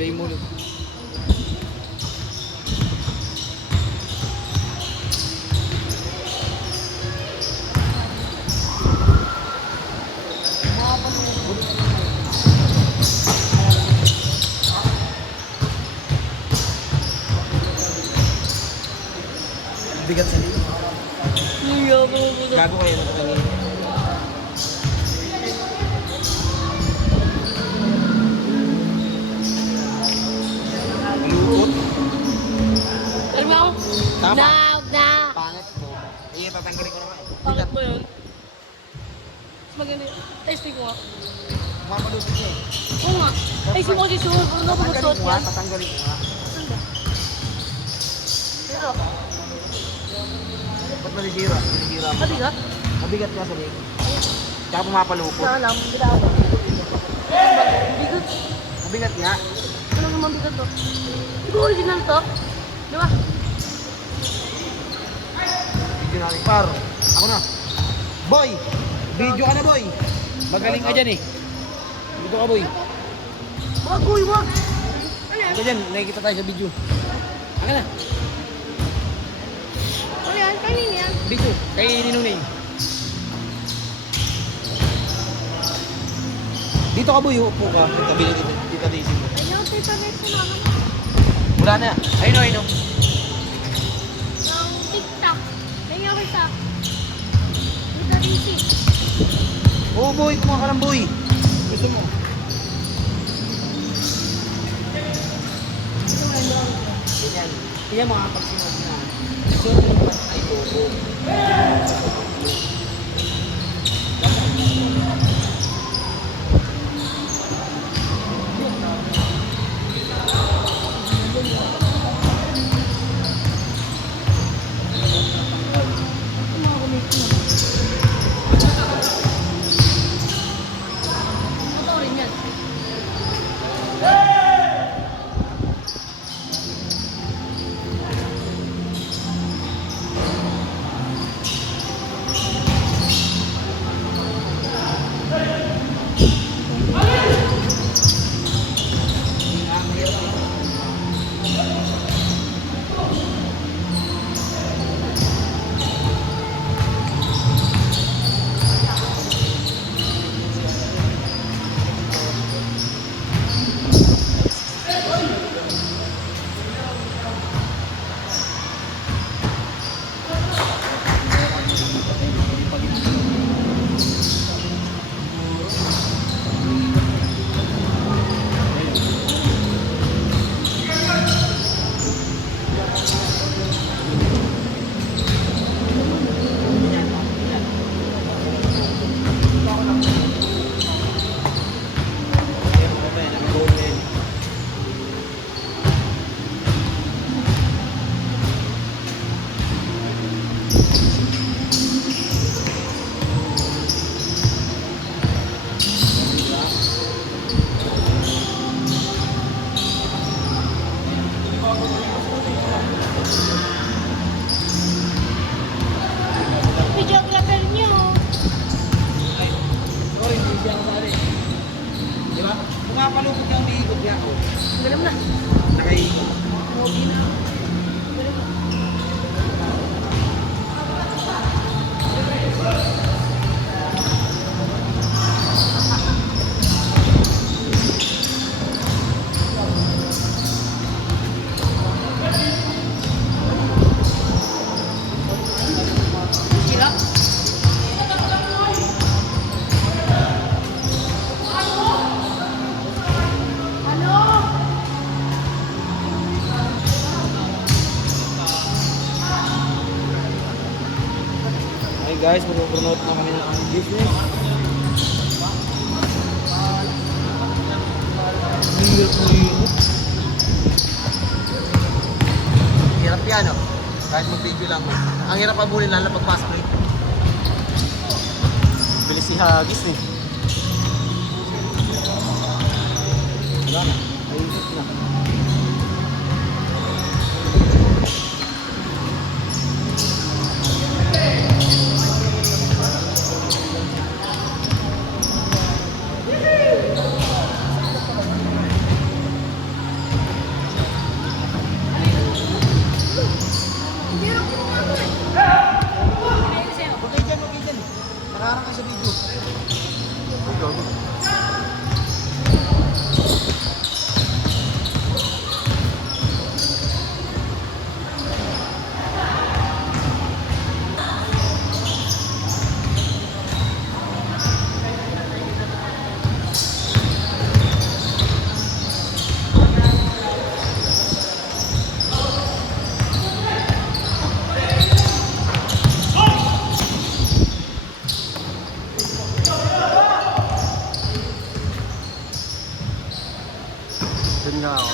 Play mo ulit. Bigat sa liit. Gago kayo na kanina. Malukot. Alam mo ako? Tama. Na. Pangit mo. Iya, tatanggalin ko naman. Bakit ba yun? Maganda. Testing ko nga. Mamalukot niya eh. Oo nga. Ay, si Moses Suwal. Puro na pagsuot Tatanggalin ko nga, yan. tatanggalin ko nga. Saan ba? Pero, Ba't malisira? Malisira mo. mabigat. Mabigat nga sa liit. Tsaka pumapalukot. Wala alam. Bigat. Bigat. Mabigat nga. Ano naman bigat to? Hindi ko original to. Di ba? Video natin. Par, ako na. Boy! Video ka na, boy! Magaling ka dyan eh. Dito ka, boy. Wag, uy, wag. Dito ka dyan. Nakikita tayo sa video. Aka na. Ano yan? Kanina yan. Video. Kay Ninong Ning. Dito ka, boy. Upo ka. Tabi na dito. Dito Daisy mo. Ayaw, tayo pa next na naman. Wala na. Ayun o, ayun o. Ng TikTok. Kaya ako sa Dito Daisy. Oo, boy. Kumuha ka lang, boy. Gusto mo. Ganyan. Kaya makakapagsinag na. So, ay, oo. Ito rin yan. Videographer niyo. Sorry, hindi siya kasali. Di ba? Pumapalukot niya ang biikot niya. Oh. Galam na. Nakaikot. Mogi na. Galam na. Sira. Ano? Hey guys, mag-promote na kami ng aming business. Hirap yan, oh. Kahit mag-video lang. Ang hirap abulin lalo pag fast break. Bilis si Hagis eh. Wala na. Ayun na. Doon nga ako.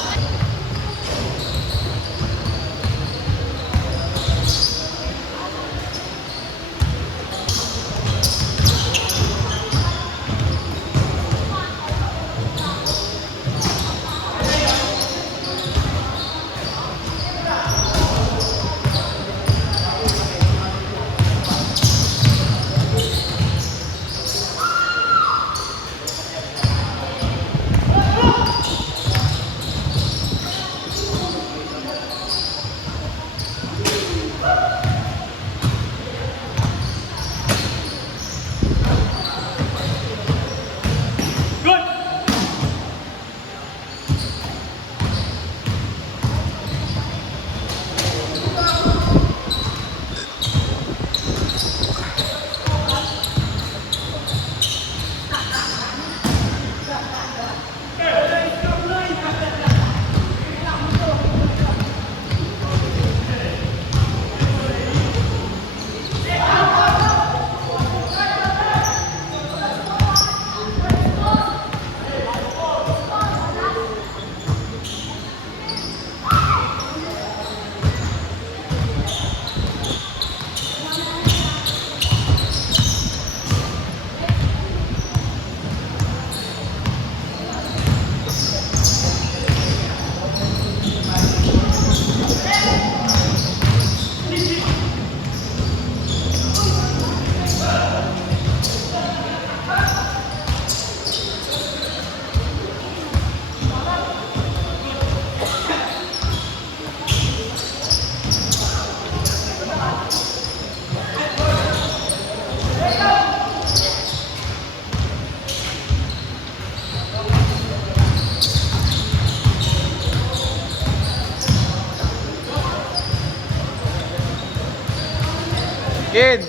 Kid!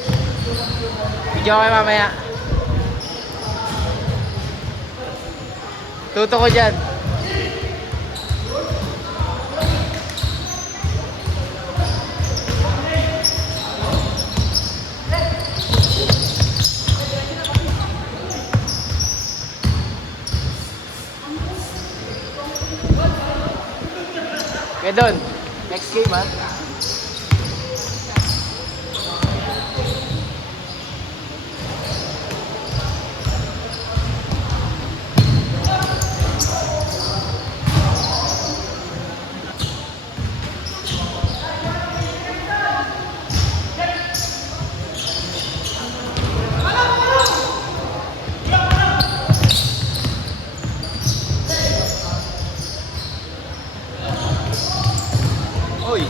Video ko kayo mamaya. Tuto ko dyan. Kaya doon, next game ha. Uy!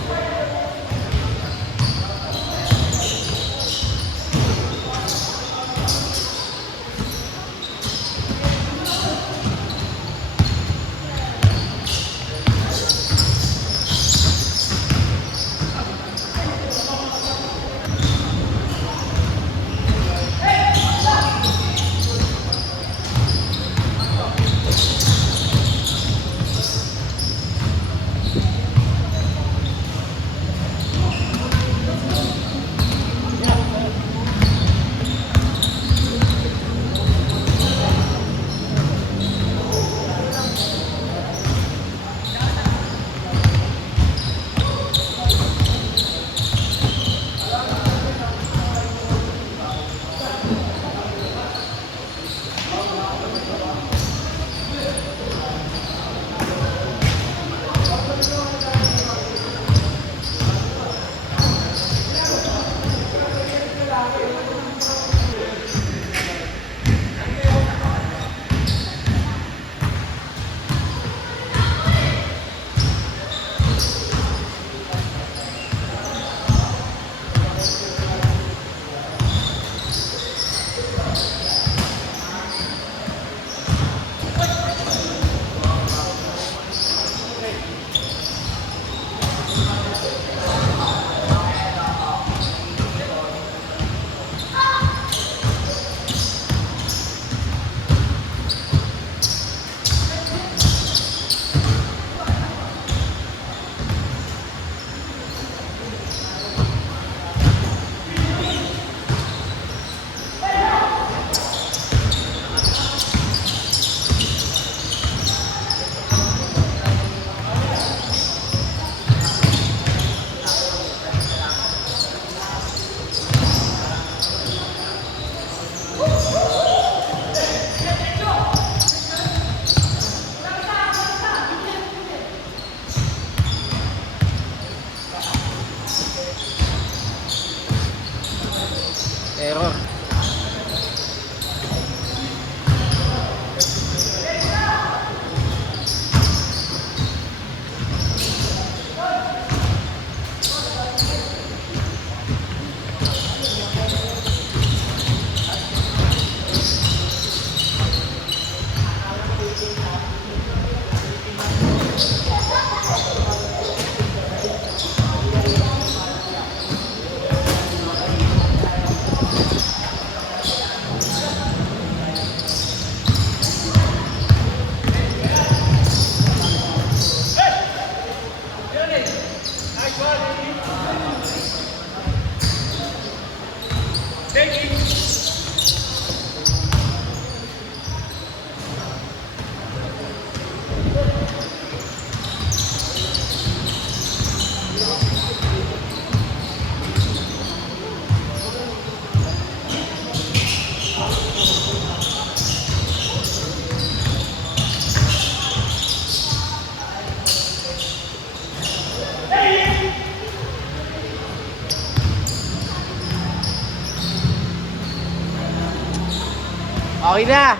Okay na.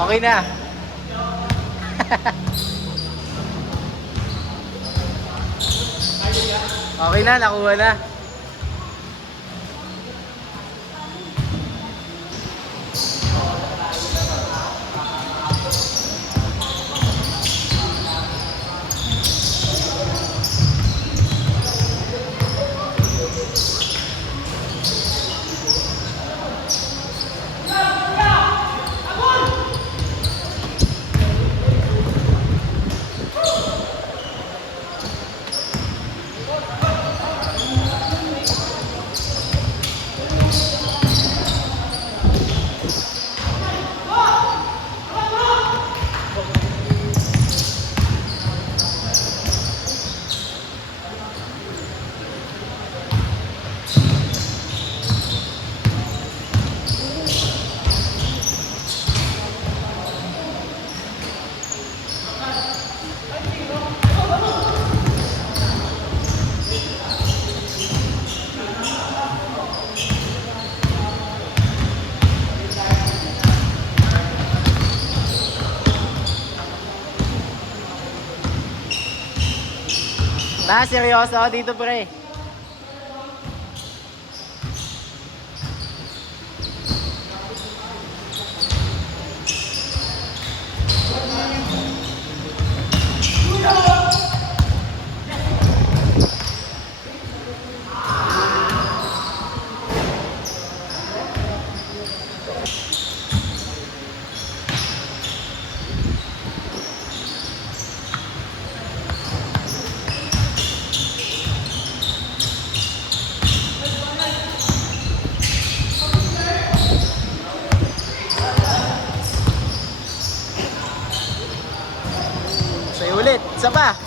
Okay na. Okay na, nakuha na. Seryoso ako dito, pre. Sa'yo ulit. Isa pa.